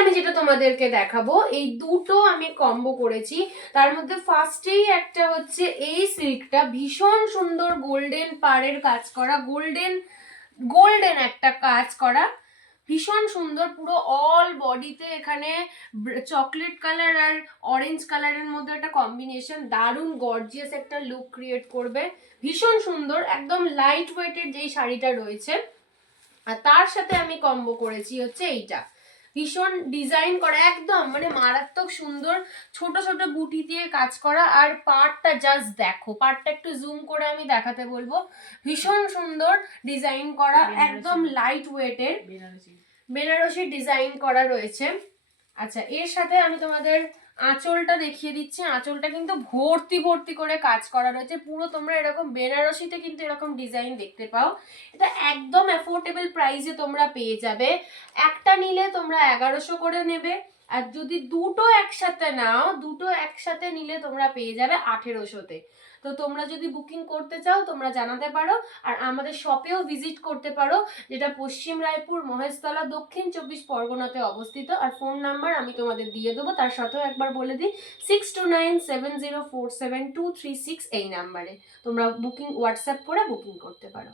আমি যেটা তোমাদেরকে দেখাবো, এই দুটো আমি কম্বো করেছি। তার মধ্যে ফার্স্টেই একটা হচ্ছে এই সিল্কটা, ভীষণ সুন্দর গোল্ডেন পাড়ের কাজ করা, গোল্ডেন একটা কাজ করা, ভীষণ সুন্দর। পুরো অল বডিতে এখানে চকলেট কালার আর অরেঞ্জ কালারের মধ্যে একটা কম্বিনেশন, দারুণ গর্জিয়াস একটা লুক ক্রিয়েট করবে, ভীষণ সুন্দর, একদম লাইট ওয়েটের যেই শাড়িটা রয়েছে। আর তার সাথে আমি কম্বো করেছি হচ্ছে এইটা, ভীষণ ডিজাইন করা, একদম মানে মারাত্মক সুন্দর, ছোট ছোট বুটি দিয়ে কাজ করা। আর পাড়টা জাস্ট দেখো, পাড়টা একটু জুম করে আমি দেখাতে বলবো, ভীষণ সুন্দর ডিজাইন করা, একদম লাইট ওয়েটের বেনারসি ডিজাইন করা রয়েছে। আচ্ছা, এর সাথে আমি তোমাদের আঁচলটা দেখিয়ে দিচ্ছি। আঁচলটা কিন্তু ভর্তি ভর্তি করে কাজ করা রয়েছে পুরো, তোমরা এরকম বেনারসিতে কিন্তু এরকম ডিজাইন দেখতে পাও। এটা একদম অ্যাফোর্ডেবল প্রাইসে তোমরা পেয়ে যাবে। একটা নিলে তোমরা 1100 করে নেবে, আর যদি দুটো একসাথে নাও, দুটো একসাথে নিলে তোমরা পেয়ে যাবে 1800-তে। তো তোমরা যদি বুকিং করতে চাও তোমরা জানাতে পারো, আর আমাদের শপেও ভিজিট করতে পারো, যেটা পশ্চিম রায়পুর মহেশতলা, দক্ষিণ 24 পরগনাতে অবস্থিত। আর ফোন নাম্বার আমি তোমাদের দিয়ে দেবো, তার সাথেও একবার বলে দিই, 6297047236 এই নাম্বারে তোমরা বুকিং হোয়াটসঅ্যাপ করে বুকিং করতে পারো।